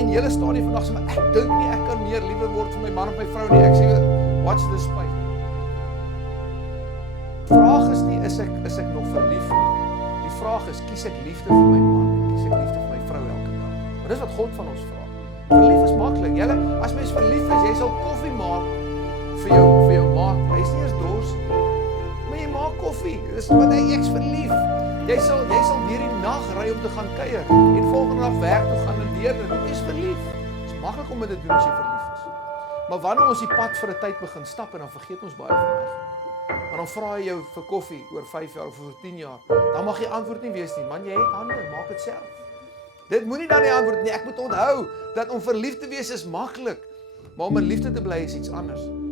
En julle staan hier vandag sê, maar ek dink nie ek kan meer liewer word vir my man of my vrou nie. Ek sê, watch this space. Die vraag is nie, is ek nog verlief nie. Die vraag is, kies ek liefde vir my man en kies ek liefde vir my vrou elke dag. Maar dis wat God van ons vra. Verlief is maklik. Julle, as mens verlief is, jy sal koffie maak vir jou maat. Hy is nie eens dors nie. Maar jy maak koffie. Dis wat ek's verlief. Jy sal deur die nag ry om te gaan kuier en volgende dag werk toe gaan en deur dit. Jy's verlief. Dit is maklik om dit te doen as jy verlief is. Maar wanneer ons die pad vir 'n tyd begin stap en dan vergeet ons baie van my. Maar dan vra hy jou vir koffie oor 5 jaar of oor 10 jaar. Dan mag jy antwoord nie wees nie. Man, jy het hande, maak dit self. Dit moenie dan die antwoord nie. Ek moet onthou dat om verlief te wees is maklik, maar om in liefde te bly is iets anders.